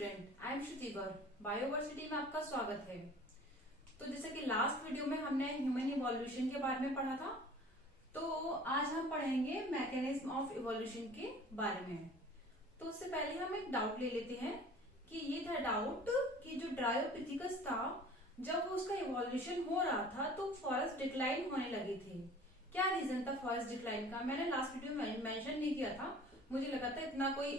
Student, I am Shrutivar. Bioversity में आपका स्वागत है। तो जैसे कि लास्ट वीडियो में हमने ह्यूमन इवोल्यूशन के बारे में पढ़ा था, तो आज हम पढ़ेंगे मैकेनिज्म ऑफ इवोल्यूशन के बारे में। तो उससे पहले हम एक डाउट ले लेते हैं कि ये था डाउट कि जो ड्रायोपिथिकस था, जब उसका इवोल्यूशन हो रहा था तो फॉरेस्ट डिक्लाइन होने लगे थे। क्या रीजन था फॉरेस्ट डिक्लाइन का? मैंने लास्ट वीडियो में मेंशन नहीं किया था, मुझे लगा था इतना कोई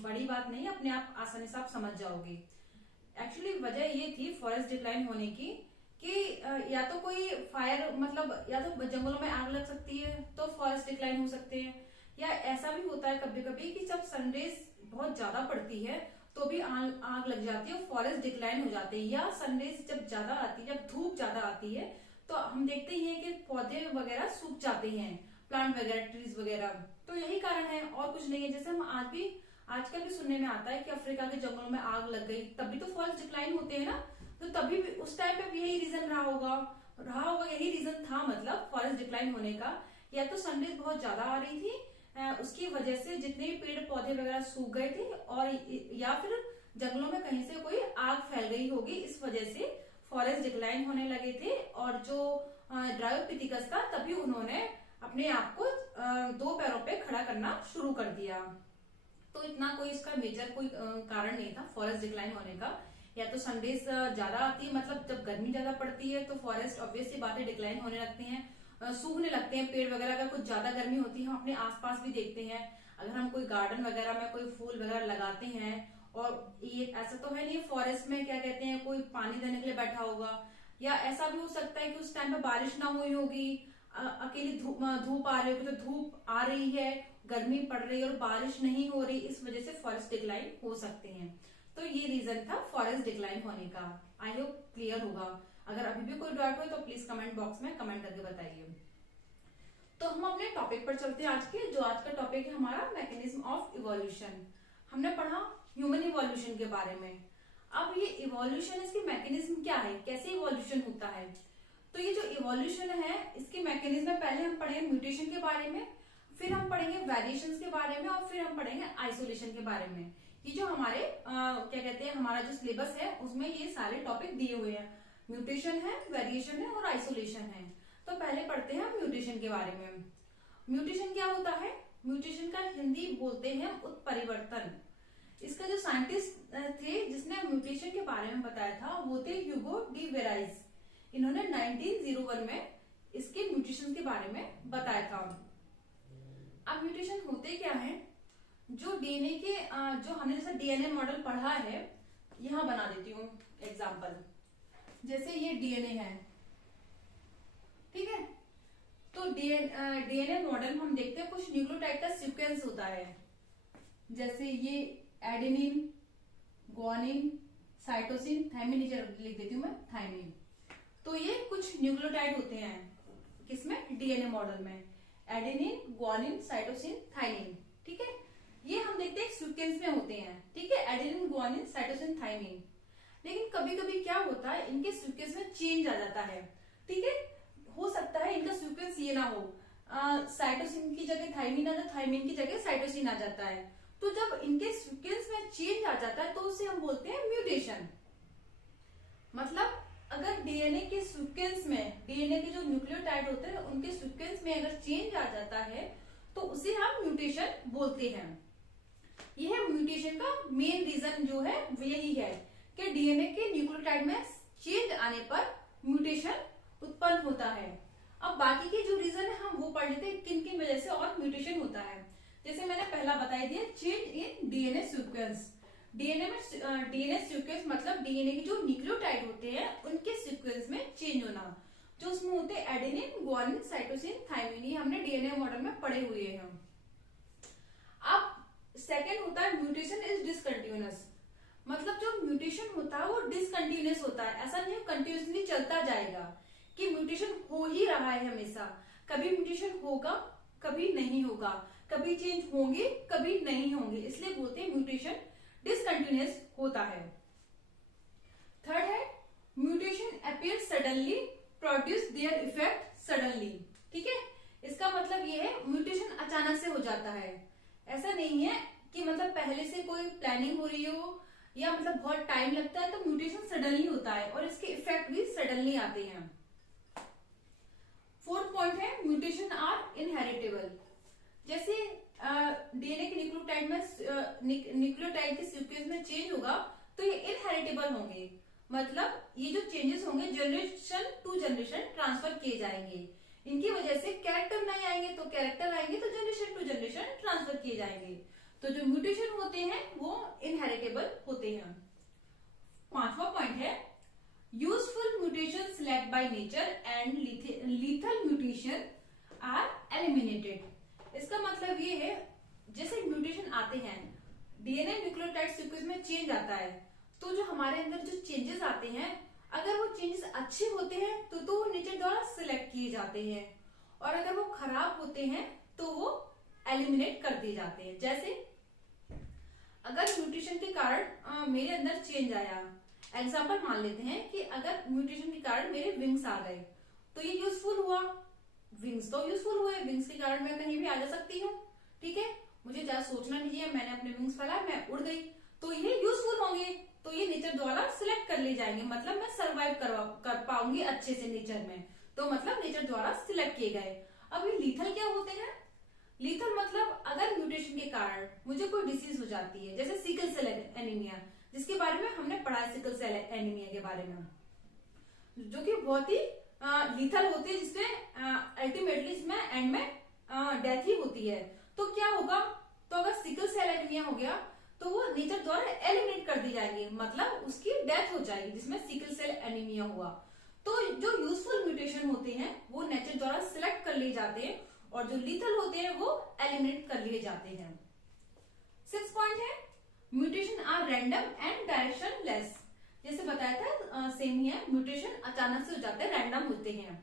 बड़ी बात नहीं, अपने आप आसानी से आप समझ जाओगे। एक्चुअली वजह ये थी फॉरेस्ट डिक्लाइन होने की कि या तो कोई फायर, मतलब या तो जंगलों में आग लग सकती है तो फॉरेस्ट डिक्लाइन हो सकते हैं, या ऐसा भी होता है कभी कभी कि जब सनरेज बहुत ज्यादा पड़ती है तो भी आग लग जाती है, फॉरेस्ट डिक्लाइन हो जाते हैं। या सनरेज जब ज्यादा आती है, जब धूप ज्यादा आती है तो हम देखते ही हैं कि पौधे वगैरह सूख जाते हैं, प्लांट वगैरह, ट्रीज वगैरह। तो यही कारण है और कुछ नहीं है। जैसे हम आजकल भी सुनने में आता है कि अफ्रीका के जंगलों में आग लग गई, तभी तो फॉरेस्ट डिक्लाइन होते हैं ना। तो तभी भी उस टाइम पे भी यही रीजन रहा होगा, यही रीजन था, मतलब फॉरेस्ट डिक्लाइन होने का। या तो सनरेज बहुत ज्यादा आ रही थी, उसकी वजह से जितने भी पेड़ पौधे वगैरह सूख गए थे, और या फिर जंगलों में कहीं से कोई आग फैल गई होगी, इस वजह से फॉरेस्ट डिक्लाइन होने लगे थे। और जो ड्रायोपिथिकस था, तभी उन्होंने अपने आप को दो पैरों पे खड़ा करना शुरू कर दिया। तो इतना कोई इसका मेजर कोई कारण नहीं था फॉरेस्ट डिक्लाइन होने का। या तो सनरेज ज्यादा आती है, मतलब जब गर्मी ज्यादा पड़ती है तो फॉरेस्ट ऑब्वियसली बातें डिक्लाइन होने लगते हैं, सूखने लगते हैं पेड़ वगैरह। अगर कुछ ज्यादा गर्मी होती है, हम अपने आसपास भी देखते हैं, अगर हम कोई गार्डन वगैरह में कोई फूल वगैरह लगाते हैं, और ये ऐसा तो है नहीं फॉरेस्ट में क्या कहते हैं कोई पानी देने के लिए बैठा होगा, या ऐसा भी हो सकता है कि उस टाइम पे बारिश ना हुई होगी, अकेली धूप आ रही होगी, तो धूप आ रही है, गर्मी पड़ रही है और बारिश नहीं हो रही, इस वजह से फॉरेस्ट डिक्लाइन हो सकते हैं। तो ये रीजन था फॉरेस्ट डिक्लाइन होने का। आई होप क्लियर होगा। अगर अभी भी कोई डाउट हो तो प्लीज कमेंट बॉक्स में कमेंट करके बताइए। तो हम अपने टॉपिक पर चलते हैं। आज का टॉपिक है हमारा मैकेनिज्म ऑफ इवोल्यूशन। हमने पढ़ा ह्यूमन इवोल्यूशन के बारे में। अब ये इवोल्यूशन, इसकी मैकेनिज्म क्या है, कैसे इवोल्यूशन होता है? तो ये जो इवोल्यूशन है, इसके मैकेनिज्म में पहले हम पढ़ेंगे म्यूटेशन के बारे में, फिर हम पढ़ेंगे वेरिएशंस के बारे में, और फिर हम पढ़ेंगे आइसोलेशन के बारे में। ये जो हमारे क्या कहते हैं, हमारा जो सिलेबस है उसमें ये सारे टॉपिक दिए हुए हैं। म्यूटेशन है, वेरिएशन है और आइसोलेशन है। तो पहले पढ़ते हैं म्यूटेशन के बारे में। म्यूटेशन क्या होता है? म्यूटेशन का हिंदी बोलते हैं उत्परिवर्तन। इसका जो साइंटिस्ट थे जिसने म्यूटेशन के बारे में बताया था, वो थे ह्यूगो डी वेराइज। इन्होंने 1901 में इसके म्यूटेशन के बारे में बताया था। अब म्यूटेशन होते क्या है? जो डीएनए के जो हमने जैसे डीएनए मॉडल पढ़ा है, यहां बना देती हूँ एग्जांपल। जैसे ये डीएनए है, ठीक है। तो डीएनए मॉडल हम देखते हैं कुछ न्यूक्लियोटाइड का सीक्वेंस होता है। जैसे ये एडेनिन, ग्वानिन, साइटोसिन, थायमिन, नीचे लिख देती हूँ मैं, थायमिन। तो ये कुछ न्यूक्लियोटाइड होते हैं किसमें? डीएनए मॉडल में। एडेनिन, ग्वानिन, साइटोसिन, थायमिन, ठीक है। ये हम देखते हैं सीक्वेंस में होते हैं, ठीक है, एडेनिन, ग्वानिन, साइटोसिन, थायमिन। लेकिन कभी कभी क्या होता है, इनके सीक्वेंस में चेंज आ जाता है, ठीक है। हो सकता है इनका सीक्वेंस ये ना हो, साइटोसिन की जगह थायमिन आ जाए, थायमिन की जगह साइटोसिन आ जाता है। तो जब इनके सीक्वेंस में चेंज आ जाता है तो उसे हम बोलते हैं म्यूटेशन। मतलब अगर डीएनए के सीक्वेंस में, डीएनए के जो न्यूक्लियोटाइड होते हैं उनके सीक्वेंस में अगर चेंज आ जाता है तो उसे हम म्यूटेशन बोलते हैं। यह म्यूटेशन का मेन रीजन जो है वो यही है कि डीएनए के न्यूक्लियोटाइड में चेंज आने पर म्यूटेशन उत्पन्न होता है। अब बाकी के जो रीजन है हम वो पढ़ लेते हैं, किन किन वजह से और म्यूटेशन होता है। जैसे मैंने पहला बताई दिया, change in DNA sequence. DNA sequence मतलब डीएनए के जो न्यूक्लियोटाइड होते हैं उनके सीक्वेंस में चेंज होना, जो उसमें होते हैं एडेनिन, ग्वानिन, साइटोसिन, थायमिन। ये हमने डीएनए मॉडल में पढ़े हुए हैं। अब सेकेंड होता है म्यूटेशन इज डिसकंटिन्यूअस। मतलब जो म्यूटेशन होता है वो डिसकंटिन्यूअस होता है, ऐसा नहीं कंटिन्यूसली चलता जाएगा कि म्यूटेशन हो ही रहा है हमेशा। कभी म्यूटेशन होगा, कभी नहीं होगा, कभी चेंज होंगे, कभी नहीं होंगे, इसलिए बोलते हैं म्यूटेशन डिसकंटिन्यूअस होता है। थर्ड है mutation appear suddenly, produce their effect suddenly, ठीक है। इसका मतलब ये है म्यूटेशन अचानक से हो जाता है। ऐसा नहीं है कि मतलब पहले से कोई प्लानिंग हो रही हो या मतलब बहुत टाइम लगता है, तो म्यूटेशन सडनली होता है और इसके इफेक्ट भी सडनली आते हैं। फोर्थ पॉइंट है म्यूटेशन आर इनहेरिटेबल। जैसे डीएनए के न्यूक्लियोटाइड में न्यूक्लियोटाइड के सीक्वेंस में चेंज होगा तो ये इनहेरिटेबल होंगे, मतलब ये जो चेंजेस होंगे जनरेशन टू जनरेशन ट्रांसफर किए जाएंगे। इनकी वजह से कैरेक्टर नहीं आएंगे तो कैरेक्टर आएंगे, तो जनरेशन टू जनरेशन ट्रांसफर किए जाएंगे। तो जो म्यूटेशन होते हैं वो इनहेरिटेबल होते हैं। पांचवा पॉइंट है useful mutation select by nature and lethal mutation are eliminated. इसका मतलब ये है जैसे म्यूटेशन आते हैं, डीएनए न्यूक्लियोटाइड सीक्वेंस में चेंज आता है, तो जो हमारे अंदर जो चेंजेस आते हैं अगर वो चेंजेस अच्छे होते हैं तो वो नेचर द्वारा सिलेक्ट किए जाते हैं, और अगर वो खराब होते हैं तो वो एलिमिनेट कर दिए जाते हैं। जैसे अगर म्यूटेशन के कारण मेरे अंदर चेंज आया, एग्जाम्पल मान लेते हैं कि अगर म्यूटेशन के कारण मेरे विंग्स आ गए तो ये यूजफुल हुआ, विंग्स तो यूजफुल हुए, विंग्स के कारण मैं कहीं भी आ जा सकती हूँ, ठीक है, मुझे ज्यादा सोचना नहीं है, मैंने अपने विंग्स फैलाए, मैं उड़ गई, तो ये यूजफुल होंगे, तो ये नेचर द्वारा सिलेक्ट कर ले जाएंगे, मतलब मैं सर्वाइव कर पाऊंगी अच्छे से नेचर में, तो मतलब नेचर द्वारा सिलेक्ट किए गए। अब ये लीथल क्या होते हैं? लीथल मतलब अगर म्यूटेशन के कारण मुझे कोई डिसीज हो जाती है, जैसे सिकल सेल एनीमिया, जिसके बारे में हमने पढ़ा है, सिकल सेल एनीमिया के बारे में, जो कि बहुत ही लीथल होती है, जिसमें अल्टीमेटली इसमें एंड में डेथ ही होती है। तो क्या होगा, तो अगर सिकल सेल एनीमिया हो गया तो वो नेचर द्वारा एलिमिनेट कर दी जाएंगे, मतलब उसकी डेथ हो जाएगी जिसमें सिकल सेल एनीमिया हुआ। तो जो यूजफुल म्यूटेशन होते हैं वो नेचर द्वारा सिलेक्ट कर लिए जाते हैं, और जो लीथल होते हैं वो एलिमिनेट कर लिए जाते हैं। 6 पॉइंट है mutation are random and directionless. जैसे बताया था सेम ही है, म्यूटेशन अचानक से हो जाते हैं, रैंडम होते हैं,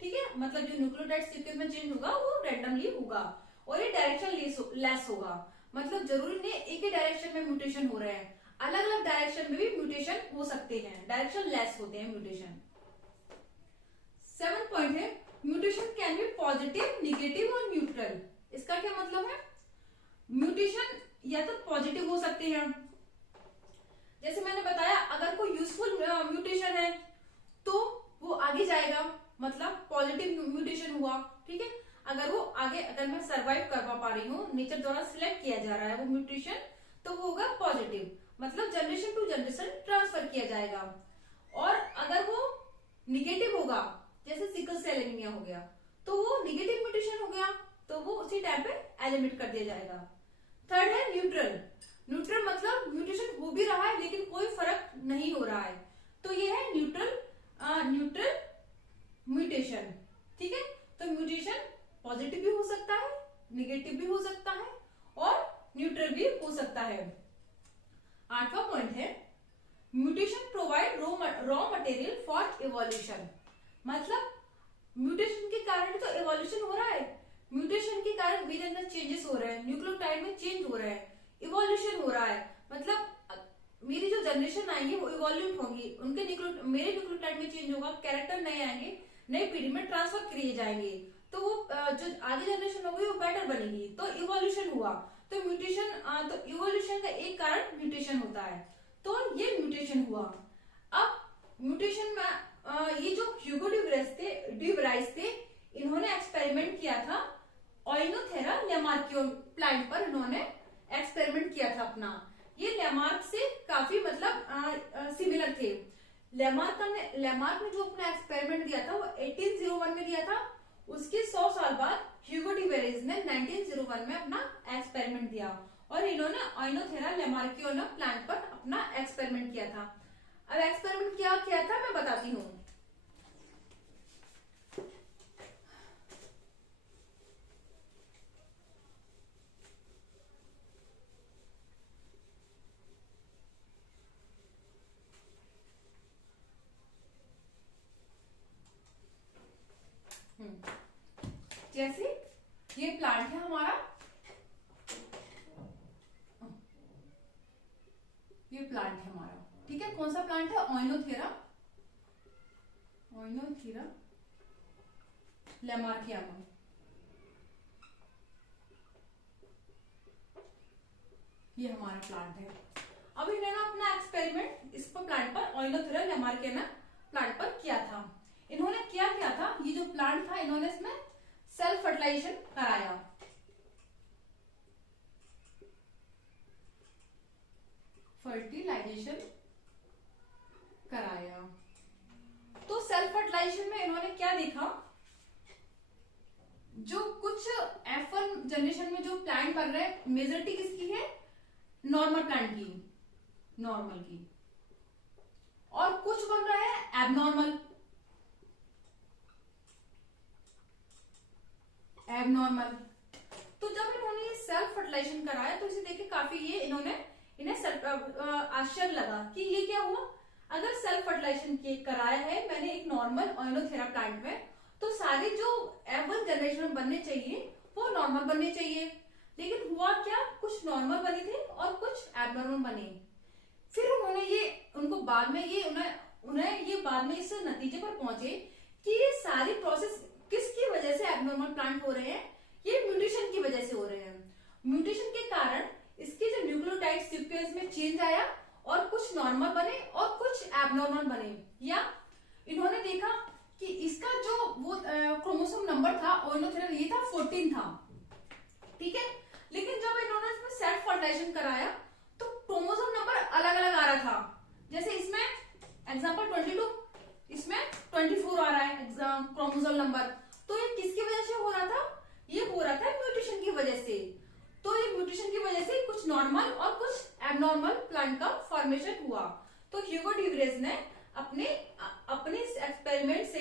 ठीक है, मतलब जो न्यूक्लियोटाइड सीक्वेंस में चेंज होगा वो रैंडमली होगा, और ये डायरेक्शन लेस होगा, मतलब जरूरी नहीं एक ही डायरेक्शन में म्यूटेशन हो रहे हैं, अलग अलग डायरेक्शन में भी म्यूटेशन हो सकते हैं, डायरेक्शन लेस होते हैं म्यूटेशन। 7 पॉइंट है mutation can be positive, negative और न्यूट्रल। इसका क्या मतलब है? म्यूटेशन या तो पॉजिटिव हो सकते हैं, जैसे मैंने बताया अगर कोई यूजफुल म्यूटेशन है तो वो आगे जाएगा, मतलब पॉजिटिव म्यूटेशन हुआ, ठीक है, अगर वो आगे, अगर मैं सरवाइव कर पा रही हूँ, नेचर द्वारा सिलेक्ट किया जा रहा है वो म्यूटेशन, तो वो होगा पॉजिटिव, मतलब जनरेशन टू जनरेशन ट्रांसफर किया जाएगा। और अगर वो निगेटिव होगा, जैसे सिकल सेल एनीमिया हो गया, तो वो निगेटिव म्यूटेशन हो गया, तो वो उसी टाइम पे एलिमिनेट कर दिया जाएगा। थर्ड है न्यूट्रल। न्यूट्रल मतलब म्यूटेशन हो भी रहा है लेकिन कोई फर्क नहीं हो रहा है, तो ये है न्यूट्रल म्यूटेशन, ठीक है। तो म्यूटेशन पॉजिटिव भी हो सकता है, निगेटिव भी हो सकता है, और न्यूट्रल भी हो सकता है। 8वां पॉइंट है mutation provide raw material for evolution. मतलब म्यूटेशन के कारण तो इवोल्यूशन हो रहा है, म्यूटेशन के कारण मेरे अंदर चेंजेस हो रहे हैं, न्यूक्लियोटाइड में चेंज हो रहा है, इवोल्यूशन हो रहा है, मतलब मेरी जो जनरेशन आएंगी वो इवोल्यूट होंगी, उनके मेरे न्यूक्लियोटाइड में चेंज होगा, कैरेक्टर नए आएंगे, नई पीढ़ी में ट्रांसफर किए जाएंगे, तो वो जो आगे जनरेशन होगी वो बेटर बनेगी, तो इवोल्यूशन हुआ। तो म्यूटेशन, तो इवोल्यूशन का एक कारण म्यूटेशन होता है, तो ये म्यूटेशन हुआ। अब म्यूटेशन में ये जो ह्यूगो ड्यूबराइस थे, इन्होंने एक्सपेरिमेंट किया था ओइनोथेरा लेमार्कियो प्लांट पर, इन्होंने एक्सपेरिमेंट किया था अपना, ये लेमार्क से काफी मतलब सिमिलर थे। लेमार्क ने जो अपना एक्सपेरिमेंट दिया था वो 1801 में दिया था, उसके 100 साल बाद ह्यूगो ड्यूबराइस ने 1901 में अपना एक्सपेरिमेंट दिया, और इन्होंने ओइनोथेरा लेमार्कियो प्लांट पर अपना एक्सपेरिमेंट किया था। अब एक्सपेरिमेंट क्या किया था मैं बताती हूँ। जैसे ये प्लांट है हमारा, ये प्लांट है हमारा, ठीक है, कौन सा प्लांट है? ओइनोथेरा लेमार्कियाना। ये हमारा प्लांट है। अब इन्होंने अपना एक्सपेरिमेंट इस पर प्लांट पर ओइनोथेरा लैमार्कियाना प्लांट पर किया था। इन्होंने क्या किया था, ये जो प्लांट था इन्होंने इसमें सेल्फ फर्टिलाइजेशन कराया। फर्टिलाइजेशन कराया तो सेल्फ फर्टिलाइजेशन में इन्होंने क्या देखा, जो कुछ F1 जनरेशन में जो प्लांट बन रहे हैं मेजोरिटी किसकी है, नॉर्मल प्लांट की, नॉर्मल की, और कुछ बन रहा है एबनॉर्मल, एबनॉर्मल। तो जब इन्होंने ये सेल्फ फर्टिलाइजेशन कराया तो इसे देखे काफी ये इन्हें आश्चर्य लगा कि ये क्या हुआ, अगर सेल्फ फर्टिलाइजेशन कराया है मैंने एक नॉर्मल ओइनोथेरा प्लांट में, तो सारी जो F1 जनरेशन में बनने चाहिए वो नॉर्मल बनने चाहिए, लेकिन हुआ क्या, कुछ नॉर्मल बने थे और कुछ एबनॉर्मल बने। फिर उनको बाद में उन्हें ये बाद में इस नतीजे पर पहुंचे कि ये सारी प्रोसेस किसकी वजह से एबनॉर्मल प्लांट हो रहे हैं, ये म्यूटेशन की वजह से हो रहे हैं। म्यूटेशन के कारण इसके जो न्यूक्लियोटाइड सीक्वेंस में चेंज आया और कुछ नॉर्मल बने और कुछ एबनॉर्मल बने। या इन्होंने देखा कि इसका जो वो क्रोमोसोम नंबर था ओइनोथेरा ये था 14 था, ठीक है, लेकिन जब इन्होंने इसमें सेल्फ फर्टिलाइजेशन कराया तो क्रोमोसोम नंबर अलग अलग आ रहा था। जैसे इसमें एग्जांपल 22, इसमें 24 आ रहा है क्रोमोसोम नंबर। तो ये किसकी वजह से हो रहा था, ये हो रहा था म्यूटेशन की वजह से। तो ये म्यूटेशन की वजह से कुछ नॉर्मल और कुछ एबनॉर्मल प्लांट का फॉर्मेशन हुआ। तो ह्यूगो डी विरेज ने अपने एक्सपेरिमेंट से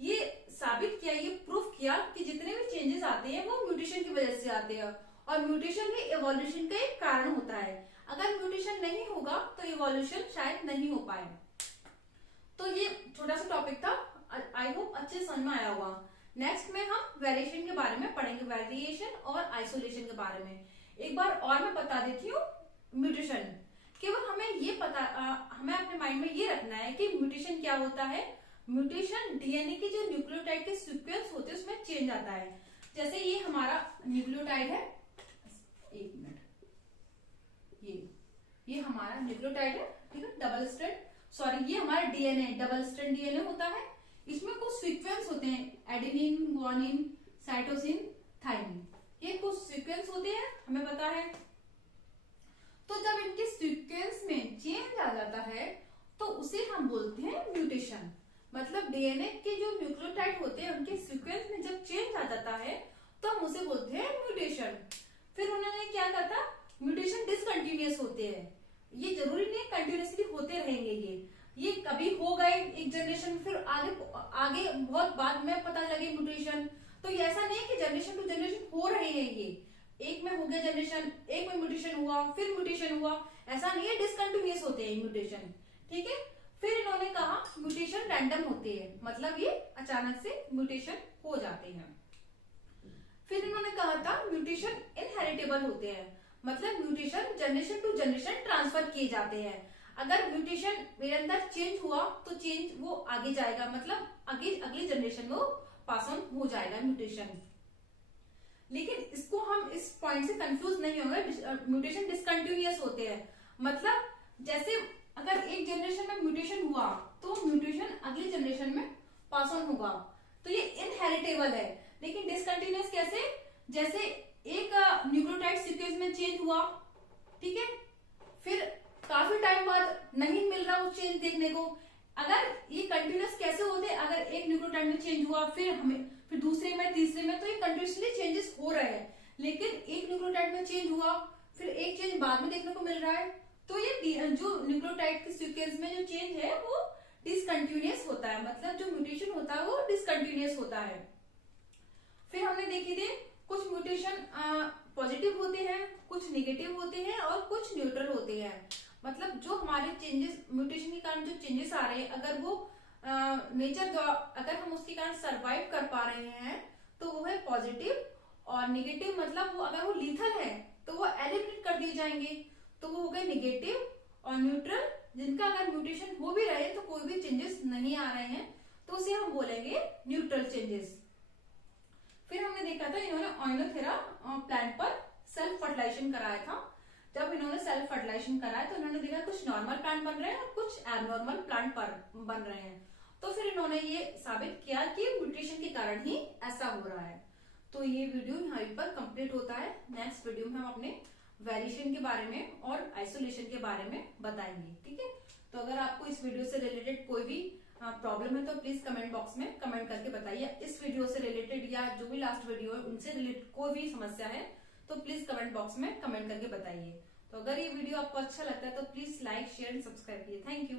ये साबित किया, ये प्रूफ किया कि जितने भी चेंजेस आते हैं वो म्यूटेशन की वजह से आते हैं, और म्यूटेशन ही इवोल्यूशन का एक कारण होता है। अगर म्यूटेशन नहीं होगा तो इवोल्यूशन शायद नहीं हो पाए। तो ये छोटा सा टॉपिक था, आई होप अच्छे से समझ में आया होगा। नेक्स्ट में हम वेरिएशन के बारे में पढ़ेंगे, वेरिएशन और आइसोलेशन के बारे में। एक बार और मैं बता देती हूँ, म्यूटेशन केवल हमें अपने माइंड में ये रखना है कि म्यूटेशन क्या होता है। म्यूटेशन डीएनए के जो न्यूक्लियोटाइड के सीक्वेंस होते हैं उसमें चेंज आता है। जैसे ये हमारा न्यूक्लियोटाइड है, एक मिनट, ये हमारा न्यूक्लियोटाइड है, ठीक है, डबल स्ट्रैंड, सॉरी ये हमारा डीएनए डबल स्ट्रैंड डीएनए होता है। इसमें कुछ सीक्वेंस होते हैं, एडेनिन, ग्वानिन, साइटोसिन, थाइमिन, ये कुछ सीक्वेंस होते हैं, हमें पता है। तो जब इनके सीक्वेंस में चेंज आ जाता है तो उसे हम बोलते हैं म्यूटेशन। मतलब डीएनए के जो न्यूक्लियोटाइड होते हैं उनके सीक्वेंस में जब चेंज आ जाता है तो हम उसे बोलते हैं म्यूटेशन। फिर उन्होंने क्या कहा था, म्यूटेशन डिसकंटिन्यूअस होते हैं, ये जरूरी नहीं कंटिन्यूअसली होते रहेंगे, ये कभी हो गए एक जनरेशन, फिर आगे बहुत बाद में पता लगे म्यूटेशन। तो ये ऐसा नहीं कि जनरेशन टू जनरेशन हो रहे हैं, ये एक में हो गया जनरेशन, एक में म्यूटेशन हुआ, फिर म्यूटेशन हुआ, ऐसा नहीं है, डिसकंटिन्यूअस होते हैं म्यूटेशन, ठीक है। फिर इन्होंने कहा म्यूटेशन रैंडम होते हैं, मतलब ये अचानक से म्यूटेशन हो जाते हैं। फिर इन्होंने कहा था म्यूटेशन इनहेरिटेबल होते हैं, मतलब mutation generation to generation transfer किए जाते हैं। अगर म्यूटेशन मेरे अंदर चेंज हुआ तो चेंज वो आगे जाएगा, मतलब अगली जनरेशन में वो पास ऑन हो जाएगा म्यूटेशन। लेकिन इसको हम इस पॉइंट से कंफ्यूज नहीं होंगे, म्यूटेशन डिसकंटिन्यूअस होते हैं, मतलब जैसे अगर एक जनरेशन में म्यूटेशन हुआ तो म्यूटेशन अगली जनरेशन में पास ऑन होगा, तो ये इनहेरिटेबल है। लेकिन डिसकंटिन्यूअस कैसे, जैसे एक न्यूक्लियोटाइड सीक्वेंस में चेंज हुआ, ठीक है, फिर काफी टाइम बाद नहीं मिल रहा वो चेंज देखने को। अगर ये कंटिन्यूअस कैसे होते, अगर एक न्यूक्लियोटाइड में चेंज हुआ फिर दूसरे में, तीसरे में, तो ये कंटिन्यूअसली चेंजेस हो रहे हैं। लेकिन एक न्यूक्लियोटाइड में चेंज हुआ, फिर एक चेंज बाद में देखने को मिल रहा है, तो ये जो न्यूक्लियोटाइड के सीक्वेंस में जो चेंज है वो डिसकंटिन्यूअस होता है, मतलब जो म्यूटेशन होता है वो डिसकंटिन्यूअस होता है। फिर हमने देखी थी कुछ म्यूटेशन पॉजिटिव होते हैं, कुछ निगेटिव होते हैं और कुछ न्यूट्रल होते हैं। मतलब जो हमारे चेंजेस म्यूटेशन के कारण जो चेंजेस आ रहे हैं, अगर वो अगर हम उसके कारण सरवाइव कर पा रहे हैं तो वो है पॉजिटिव, और निगेटिव मतलब वो अगर वो लीथल है तो वो एलिमिनेट कर दिए जाएंगे, तो वो हो गए निगेटिव। और न्यूट्रल जिनका अगर म्यूटेशन हो भी रहे तो कोई भी चेंजेस नहीं आ रहे हैं, तो उसे हम बोलेंगे न्यूट्रल चेंजेस। फिर हमने देखा था इन्होंने ओइनोथेरा प्लांट पर सेल्फ फर्टिलाइजेशन कराया था। जब इन्होंने सेल्फ फर्टिलाइजेशन करा है तो इन्होंने देखा कुछ नॉर्मल प्लांट बन रहे हैं और कुछ एबनॉर्मल प्लांट बन रहे हैं। तो फिर इन्होंने ये साबित किया कि म्यूटेशन के कारण ही ऐसा हो रहा है। तो ये वीडियो यहाँ पर कंप्लीट होता है। नेक्स्ट वीडियो में हम अपने वेरिएशन के बारे में और आइसोलेशन के बारे में बताएंगे, ठीक है। तो अगर आपको इस वीडियो से रिलेटेड कोई भी प्रॉब्लम है तो प्लीज कमेंट बॉक्स में कमेंट करके बताइए। इस वीडियो से रिलेटेड या जो भी लास्ट वीडियो है उनसे रिलेटेड कोई भी समस्या है तो प्लीज कमेंट बॉक्स में कमेंट करके बताइए। तो अगर ये वीडियो आपको अच्छा लगता है तो please like share and subscribe कीजिए। Thank you.